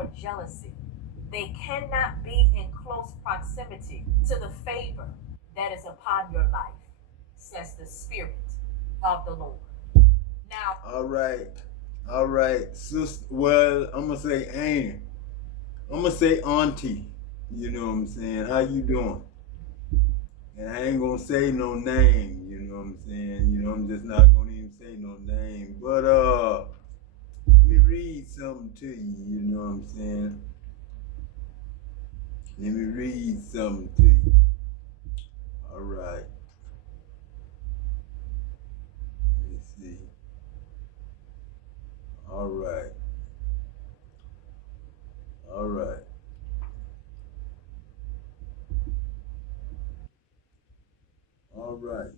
or jealousy. They cannot be in close proximity to the favor that is upon your life, says the Spirit of the Lord. Now, All right. All right. Sister, well, I'm going to say Aunt. I'm going to say Auntie. You know what I'm saying? How you doing? And I ain't going to say no name. You know what I'm saying? You know, I'm just not going to even say no name. But, let me read something to you. You know what I'm saying? Let me read something to you. All right. Let me see. All right. All right. All right.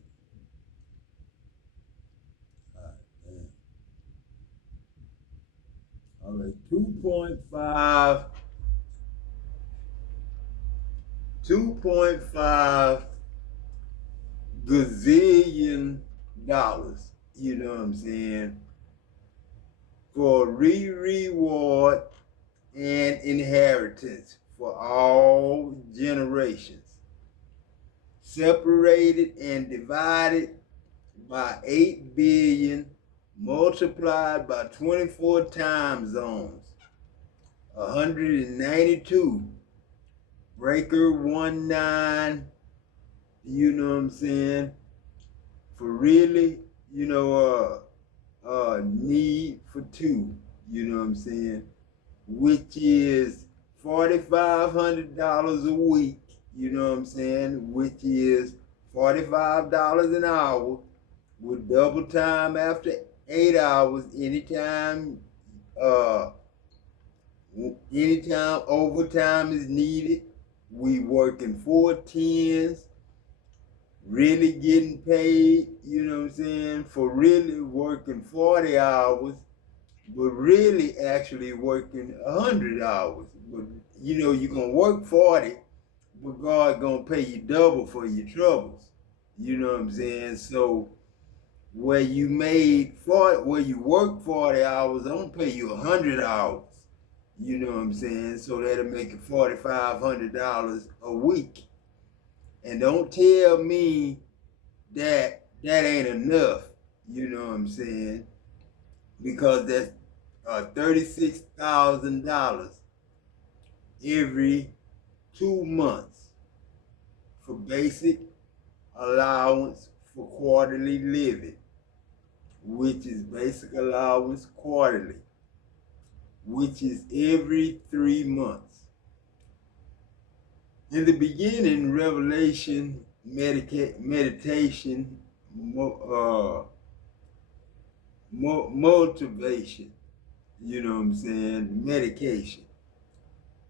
All right. All right. 2.5 gazillion dollars. You know what I'm saying? For reward and inheritance for all generations. Separated and divided by 8 billion, multiplied by 24 time zones. 192. Breaker 19. You know what I'm saying? For really, you know, need for two. You know what I'm saying? Which is $4,500 a week. You know what I'm saying? Which is $45 an hour with double time after 8 hours anytime uh anytime overtime is needed. We working 4 10s, really getting paid, you know what I'm saying, for really working 40 hours, but really actually working 100 hours. But you know, you're gonna work 40, but God gonna pay you double for your troubles. You know what I'm saying? So where you made 40, where you work 40 hours, I'm gonna pay you 100 hours. You know what I'm saying? So that'll make it $4,500 a week. And don't tell me that that ain't enough. You know what I'm saying? Because that's $36,000 every 2 months for basic allowance for quarterly living, which is basic allowance quarterly, which is every 3 months. In the beginning, revelation, meditation, motivation, you know what I'm saying, medication,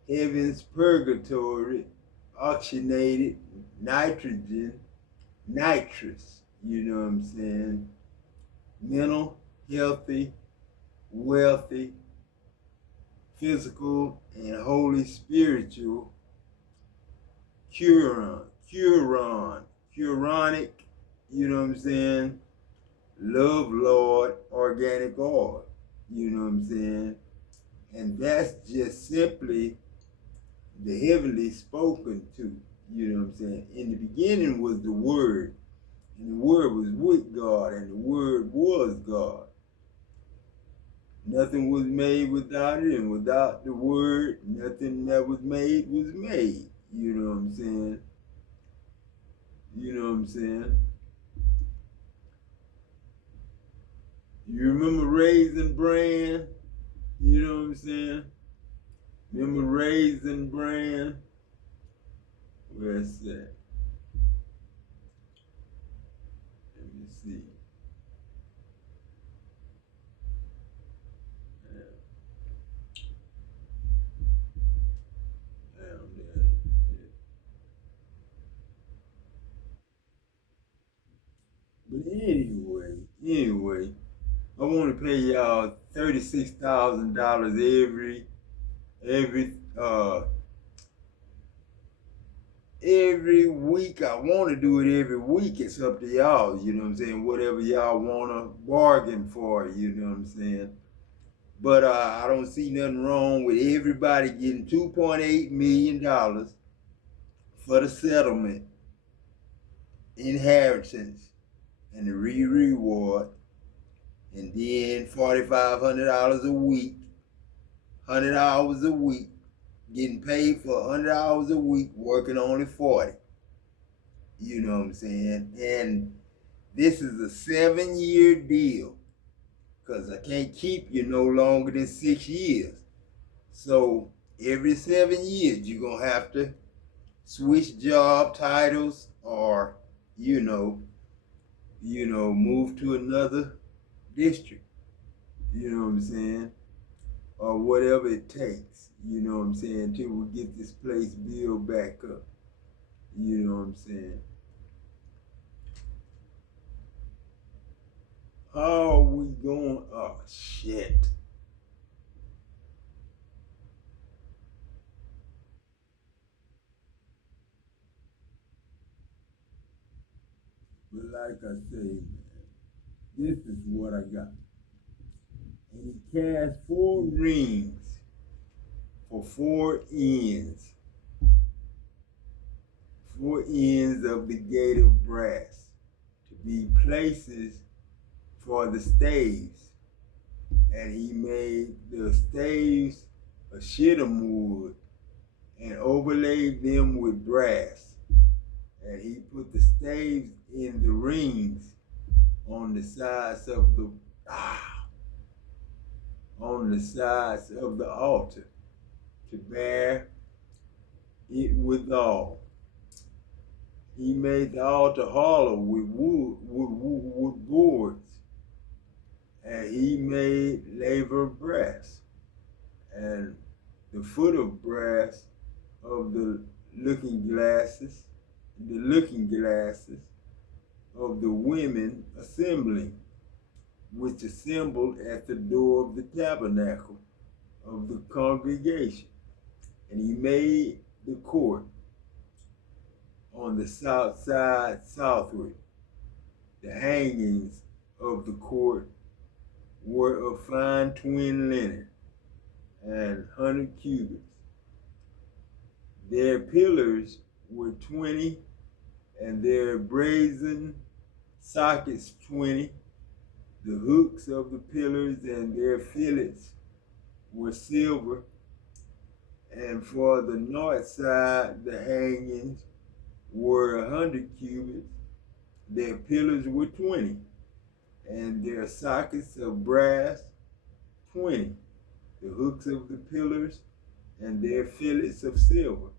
heaven's purgatory, oxygenated nitrogen, nitrous, you know what I'm saying, mental, healthy, wealthy, physical, and holy spiritual, Curonic, you know what I'm saying, Love Lord, organic oil, you know what I'm saying, and that's just simply the heavenly spoken to, you know what I'm saying. In the beginning was the Word, and the Word was with God, and the Word was God. Nothing was made without it, and without the Word, nothing that was made was made. You know what I'm saying? You know what I'm saying? You remember Raisin Bran? You know what I'm saying? Remember Raisin Bran? Where's that? Let me see. Down there. But anyway, I want to pay y'all $36,000 every every week. I want to do it every week. It's up to y'all. You know what I'm saying? Whatever y'all want to bargain for. You know what I'm saying? But I don't see nothing wrong with everybody getting $2.8 million for the settlement, inheritance, and the reward, and then $4,500 a week, 100 hours a week, getting paid for 100 hours a week, working only 40. You know what I'm saying? And this is a 7-year deal, because I can't keep you no longer than 6 years. So every 7 years, you're going to have to switch job titles or, move to another district. You know what I'm saying? Or whatever it takes, you know what I'm saying, till we get this place built back up. You know what I'm saying? How are we going? Oh, shit. But like I say, man, this is what I got. And he cast 4 rings for 4 ends. 4 ends of the gate of brass to be places for the staves. And he made the staves of shittim wood and overlaid them with brass. And he put the staves in the rings on the sides of the altar to bear it withal. He made the altar hollow with wood boards, and he made laver brass, and the foot of brass of the looking glasses of the women assembling, which assembled at the door of the tabernacle of the congregation. And he made the court on the south side southward. The hangings of the court were of fine twin linen and 100 cubits. Their pillars were 20, and their brazen sockets 20. The hooks of the pillars and their fillets were silver, and for the north side the hangings were 100 cubits. Their pillars were 20, and their sockets of brass 20. The hooks of the pillars and their fillets of silver.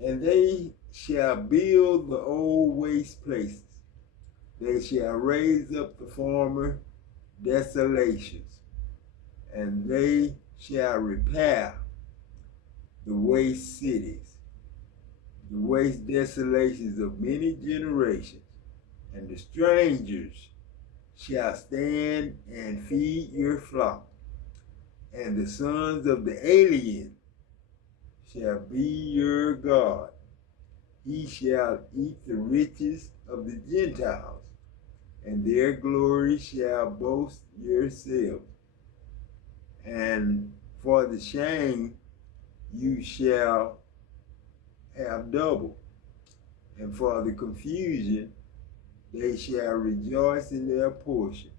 And they shall build the old waste places. They shall raise up the former desolations, and they shall repair the waste cities, the waste desolations of many generations, and the strangers shall stand and feed your flock, and the sons of the alien shall be your God. He shall eat the riches of the Gentiles, and their glory shall boast yourselves. And for the shame you shall have double, and for the confusion they shall rejoice in their portion.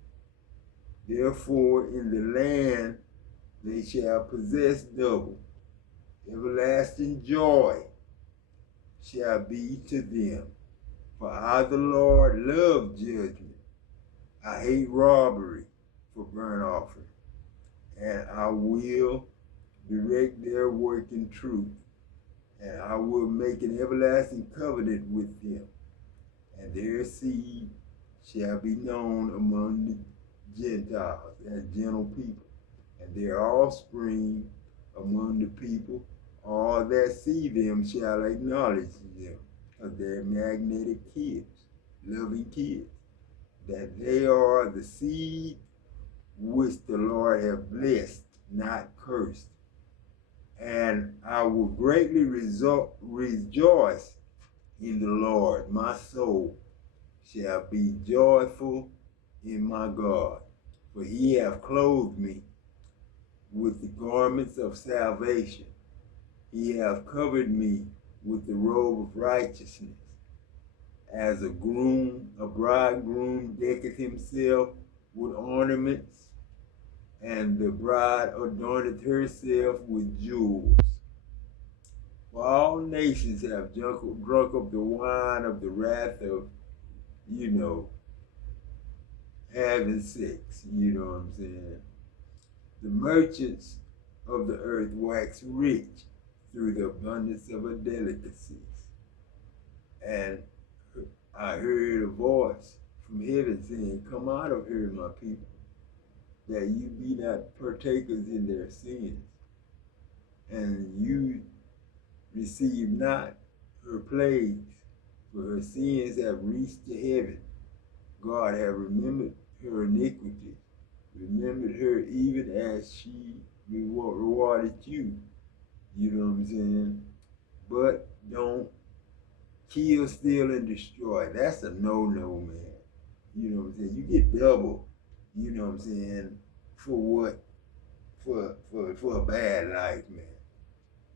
Therefore in the land they shall possess double. Everlasting joy shall be to them. For I, the Lord, love judgment. I hate robbery for burnt offering. And I will direct their work in truth. And I will make an everlasting covenant with them. And their seed shall be known among the Gentiles as gentle people. And their offspring among the people, all that see them shall acknowledge them, because they're magnetic kids, loving kids, that they are the seed which the Lord hath blessed, not cursed. And I will greatly rejoice in the Lord. My soul shall be joyful in my God, for he hath clothed me with the garments of salvation. He hath covered me with the robe of righteousness. As a bridegroom decketh himself with ornaments, and the bride adorneth herself with jewels. For all nations have drunk of the wine of the wrath of, having sex. You know what I'm saying? The merchants of the earth wax rich through the abundance of her delicacies. And I heard a voice from heaven saying, "Come out of here, my people, that you be not partakers in their sins, and you receive not her plagues, for her sins have reached to heaven. God have remembered her iniquity, remembered her even as she rewarded you." You know what I'm saying? But don't kill, steal, and destroy. That's a no-no, man. You know what I'm saying? You get double, you know what I'm saying, for what? For a bad life, man.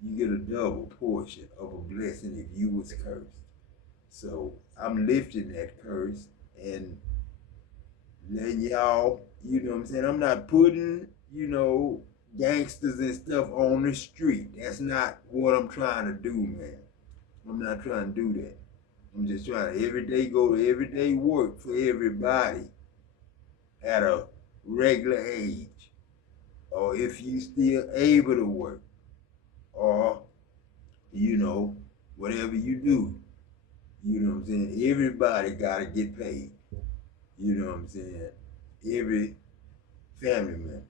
You get a double portion of a blessing if you was cursed. So I'm lifting that curse and letting y'all, you know what I'm saying? I'm not putting, gangsters and stuff on the street. That's not what I'm trying to do, man. I'm not trying to do that. I'm just trying to every day go to everyday work for everybody at a regular age. Or if you still able to work. Or, whatever you do. You know what I'm saying? Everybody gotta get paid. You know what I'm saying? Every family member.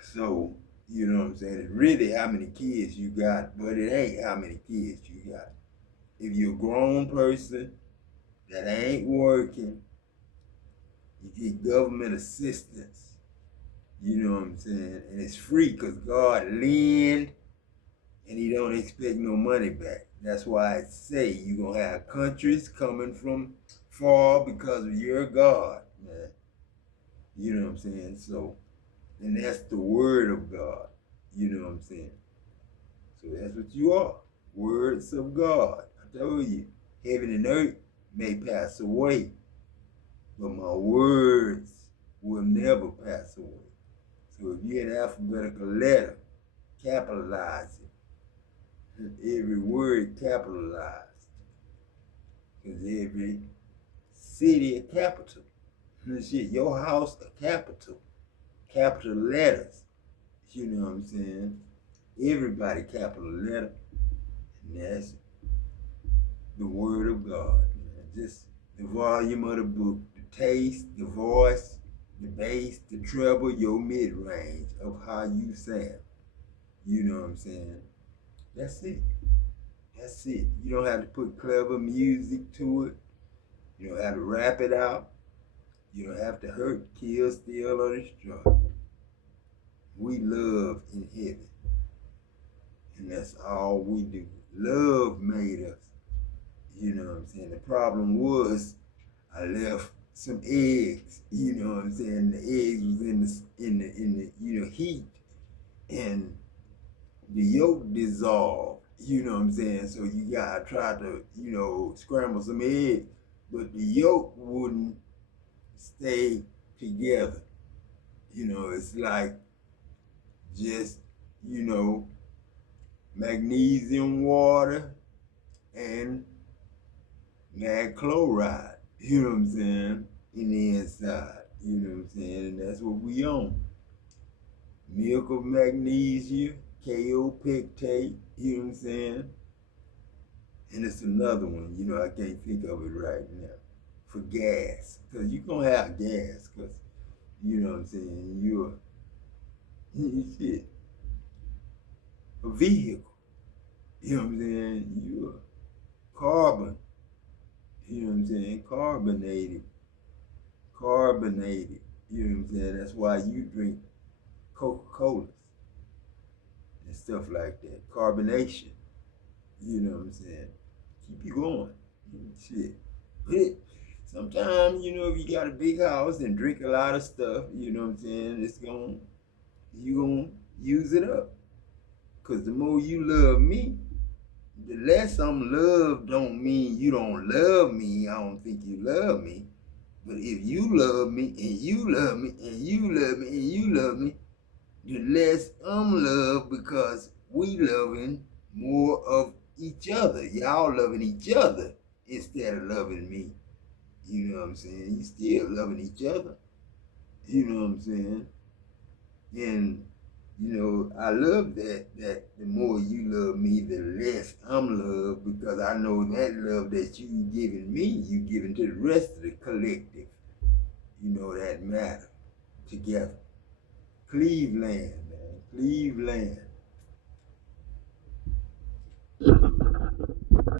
So, you know what I'm saying? It's really how many kids you got, but it ain't how many kids you got. If you're a grown person that ain't working, you get government assistance. You know what I'm saying? And it's free because God lend and he don't expect no money back. That's why I say you're going to have countries coming from far because of your God, man. You know what I'm saying? So, and that's the word of God. You know what I'm saying? So that's what you are. Words of God. I told you, heaven and earth may pass away, but my words will never pass away. So if you had an alphabetical letter, capitalize it. Every word capitalized. Because every city a capital. Shit, your house a capital. Capital letters. You know what I'm saying? Everybody capital letter. And that's the word of God. Just the volume of the book, the taste, the voice, the bass, the treble, your mid-range of how you sound. You know what I'm saying? That's it. That's it. You don't have to put clever music to it. You don't have to rap it out. You don't have to hurt, kill, steal, or destroy. We love in heaven. And that's all we do. Love made us. You know what I'm saying? The problem was I left some eggs, you know what I'm saying? The eggs was in the heat, and the yolk dissolved, you know what I'm saying? So you gotta try to, scramble some eggs, but the yolk wouldn't stay together. It's like just, magnesium water and mag chloride, you know what I'm saying, in the inside, you know what I'm saying, and that's what we on. Milk of magnesia, kaopectate, you know what I'm saying, and it's another one, I can't think of it right now, for gas, because you're going to have gas, because, you know what I'm saying, you're a vehicle, you know what I'm saying, you're carbon, you know what I'm saying, carbonated, you know what I'm saying, that's why you drink Coca-Colas and stuff like that, carbonation, you know what I'm saying, keep you going, shit, Sometimes, you know, if you got a big house and drink a lot of stuff, you know what I'm saying, you gonna use it up. Cause the more you love me, the less I'm loved don't mean you don't love me. I don't think you love me. But if you love me and you love me and you love me and you love me, the less I'm loved because we loving more of each other. Y'all loving each other instead of loving me. You know what I'm saying? You still loving each other. You know what I'm saying? And you know, I love that the more you love me, the less I'm loved because I know that love that you giving me, you giving to the rest of the collective. You know that matter together. Cleveland, man. Cleveland.